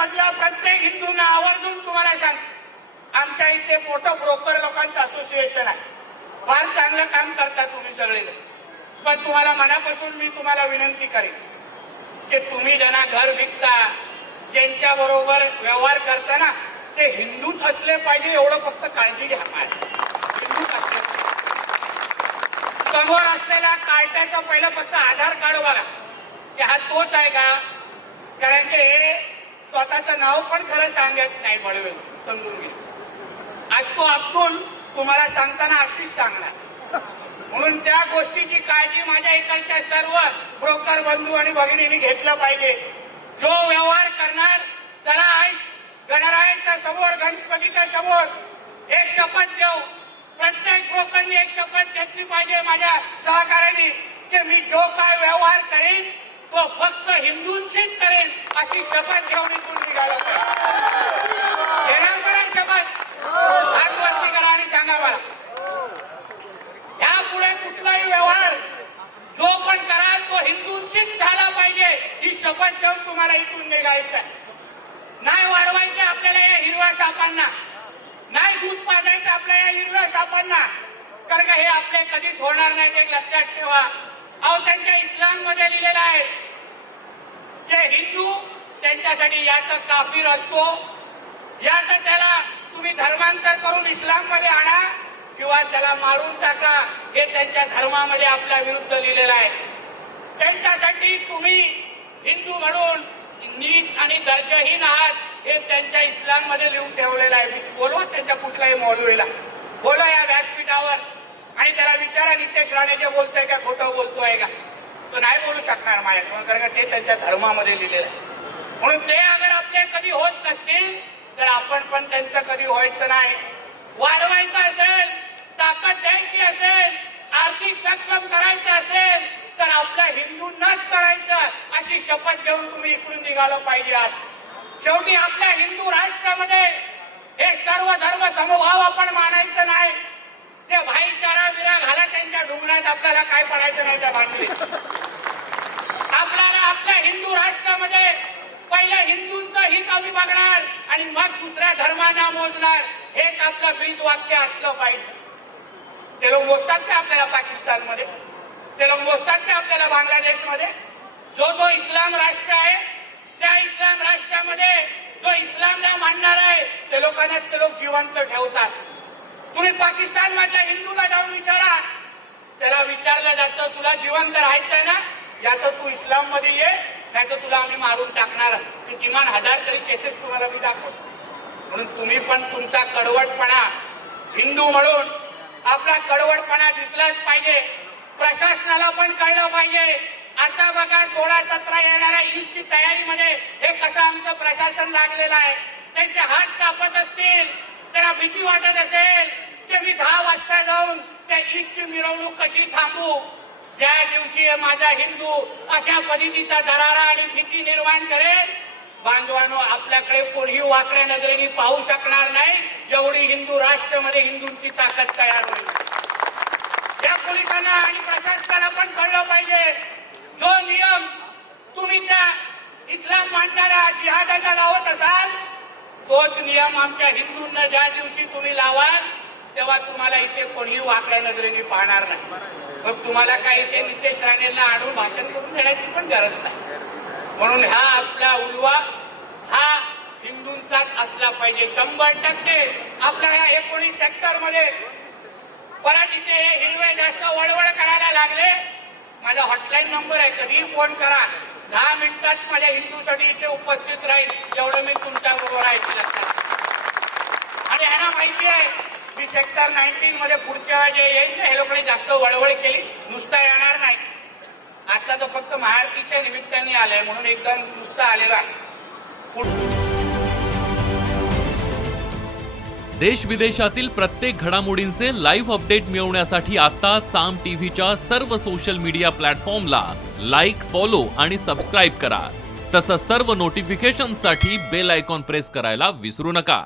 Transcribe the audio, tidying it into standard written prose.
मधल्या प्रत्येक हिंदूंना आवर्जून तुम्हाला सांग, आमच्या इथे मोठं ब्रोकर लोकांचं असोसिएशन आहे. फार चांगलं काम करता तुम्ही सगळे. पण तुम्हाला मनापासून मी तुम्हाला विनंती करेन की तुम्ही ज्यांना घर विकता, ज्यांच्या बरोबर व्यवहार करता ना, ते हिंदूच असले पाहिजे एवढं फक्त काळजी घ्या. हिंदूच असले. समोर असलेल्या कार्टाचं पहिलं फक्त आधार कार्ड बघा की हा तोच आहे का, कारण की हे स्वतःचं नाव पण खरं सांगत नाही. बळवेल समजून घे. आजको अब्दुल तुम्हाला सांगताना अशीच सांगणार. म्हणून त्या गोष्टीची काळजी माझ्या इकडच्या सर्व ब्रोकर बंधू आणि भगिनींनी घेतलं पाहिजे. जो व्यवहार करणार त्याला आई गणरायांच्या समोर, गणपतीच्या समोर एक शपथ देऊ. प्रत्येक ब्रोकरनी एक शपथ घेतली पाहिजे माझ्या सहकार्याने की मी जो काय व्यवहार करेन तो फक्त हिंदूंशीच करेन, अशी शपथ घेऊन इथून निघाला पाहिजे. घेणार करा शपथ. हात वरती करा आणि सांगा मला, यापुढे कुठलाही व्यवहार जो पण कराल तो हिंदूंशीच झाला पाहिजे, ही शपथ घेऊन तुम्हाला इथून निघायचं. नाही वाढवायचे आपल्याला या हिरव्या सापांना, नाही दूध पाजायचं आपल्या या हिरव्या सापांना, कारण का हे आपले कधीच होणार नाही. एक लक्षात ठेवा. अहो, त्यांच्या इस्लाम मध्ये लिहिलेलं आहे की हिंदू त्यांच्यासाठी या तर काफिर असतो, या तर त्याला तुम्ही धर्मांतर करून इस्लाम मध्ये आणा किंवा त्याला मारून टाका. हे त्यांच्या धर्मामध्ये आपल्या विरुद्ध लिहिलेलं आहे. त्यांच्यासाठी तुम्ही हिंदू म्हणून नीच आणि दर्जहीन आहात, हे त्यांच्या इस्लाम मध्ये लिहून ठेवलेलं आहे. बोलवा त्यांच्या कुठल्याही मौलवीला, बोला या व्यासपीठावर आणि त्याला विचारा नितेश राणे जे बोलतोय का खोटं बोलतोय का. तो नाही बोलू शकणार माझ्याकडून, कारण ते त्यांच्या धर्मामध्ये लिहिलेलं आहे. म्हणून ते अगर आपले कधी होत नसतील तर आपण पण त्यांचं कधी व्हायचं नाही. वाढवायचं असेल, ताकद द्यायची असेल, आर्थिक सक्षम करायचं असेल तर आपल्या हिंदूंनाच करायचं, अशी शपथ घेऊन तुम्ही इकडून निघालं पाहिजे. आज शेवटी आपल्या हिंदू राष्ट्रामध्ये हे सर्व धर्म समभाव आपण मानायचं नाही. ते भाईचारा विरा घाला त्यांच्या ढुंगणात, आपल्याला काय पडायचं नाही त्या भांडणीत. आपल्याला आपल्या हिंदू राष्ट्रामध्ये पहिले हिंदूंचं हित आम्ही बघणार आणि मग दुसऱ्या धर्मांना मोजणार, हेच आपलं ब्रीद वाक्य असलं पाहिजे. ते लोक मोजतात का आपल्याला पाकिस्तानमध्ये, ते लोक मोजतात का आपल्याला बांगलादेशमध्ये. जो जो इस्लाम राष्ट्र आहे त्या इस्लाम राष्ट्रामध्ये जो इस्लामला मानणार आहे ते लोकांना ते लोक जिवंत ठेवतात. तुम्ही पाकिस्तान मधल्या हिंदूला जाऊन विचारा, त्याला विचारलं जातं तुला जिवंत राहायचंय ना, या तर तू इस्लाम मध्ये ये, नाही तर तुला आम्ही मारून टाकणार. किमान 1000 तरी केसेस तुम्हाला मी दाखवतो. म्हणून तुम्ही पण तुमचा कडवटपणा, हिंदू म्हणून आपला कडवटपणा दिसलाच पाहिजे. प्रशासनाला पण कळलं पाहिजे. आता बघा 16-17 येणाऱ्या ईदची तयारीमध्ये हे कसं आमचं प्रशासन लागलेलं आहे. त्यांचे हात कापत असतील, त्यांना भीती वाटत असेल की मी 10 वाजता जाऊन त्या ईदची मिरवणूक कशी थांबू. ज्या दिवशी माझा हिंदू अशा पद्धतीचा दरारा आणि भीती निर्माण करेल, बांधवांनो आपल्याकडे कोणीही वाकड्या नजरेने पाहू शकणार नाही. एवढी हिंदू राष्ट्रामध्ये हिंदूंची ताकद तयार होईल. या पोलिसांना आणि प्रशासनाला पण कळलं पाहिजे, जो नियम तुम्ही त्या इस्लाम मानणाऱ्या जिहादाला लावत असाल तोच नियम आमच्या हिंदूंना ज्या दिवशी तुम्ही लावाल तेव्हा तुम्हाला इथे कोणीही वाकड्या नजरेने पाहणार नाही. मग तुम्हाला काय इथे नितेश राणेंना आणून भाषण करून देण्याची पण गरज नाही. म्हणून हा आपला उलवा हा हिंदूंचाच असला पाहिजे 100%. आपल्या या 19 सेक्टर मध्ये परत इथे हिरवे जास्त वळवळ करायला लागले. माझा हॉटलाईन नंबर आहे, कधीही फोन करा. 10 मिनिटात माझ्या हिंदूसाठी इथे उपस्थित राहील, एवढं मी तुमच्या बरोबर आहे लक्षात. आणि ह्यांना माहिती आहे मी सेक्टर 19 मध्ये पुढच्या जे येईल हे लोकांनी जास्त वळवळ केली, नुसता येणार नाही. आता तो फक्त महाआरतीच्या निमित्ताने आलाय म्हणून एकदम नुसता आलेला. देश विदेशातील प्रत्येक घडामोडींचे लाईव्ह अपडेट मिळवण्यासाठी आता साम टीव्हीच्या सर्व सोशल मीडिया प्लॅटफॉर्मला लाईक, फॉलो आणि सबस्क्राईब करा. तसंच सर्व नोटिफिकेशनसाठी बेल आयकॉन प्रेस करायला विसरू नका.